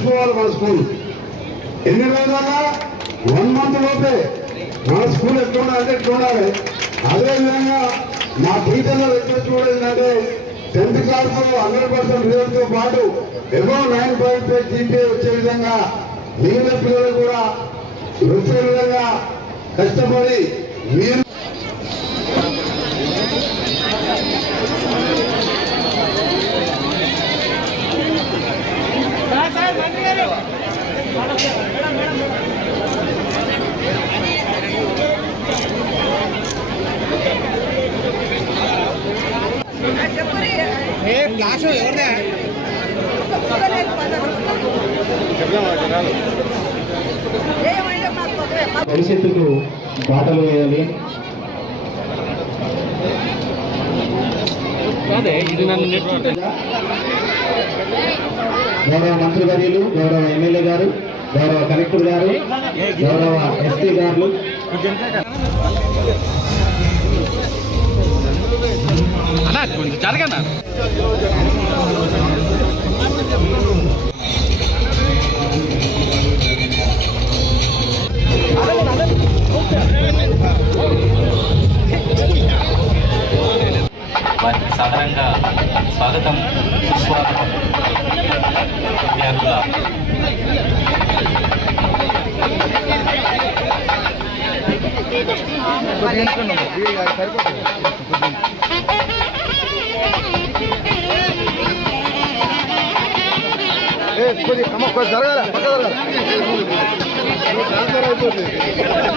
తెలిసిపోవాలి మన స్కూల్. ఎన్ని రోజులన్నా 1 month లోపే మన స్కూల్ ఎట్లా ఉండాలంటే ఎట్లా ఉండాలి. అదేవిధంగా మా టీచర్ల రిక్వెస్ట్ కూడా ఏంటంటే 10th class లో 100% రిజల్ట్తో పాటు అబౌవ్ 9.5 GPA వచ్చే విధంగా మిగిలిన పిల్లలు కూడా వచ్చే విధంగా కష్టపడి మీరు భవిష్యత్తుకు బాటలు వేయాలి. గౌరవ మంత్రివర్యులు, గౌరవ ఎమ్మెల్యే గారు, గౌరవ కలెక్టర్ గారు, గౌరవ ఎస్పీ గారు, జరగనా వారికి సాధారణంగా స్వాగతం సుస్వాగతం. విద్యార్థుల జరగాలి.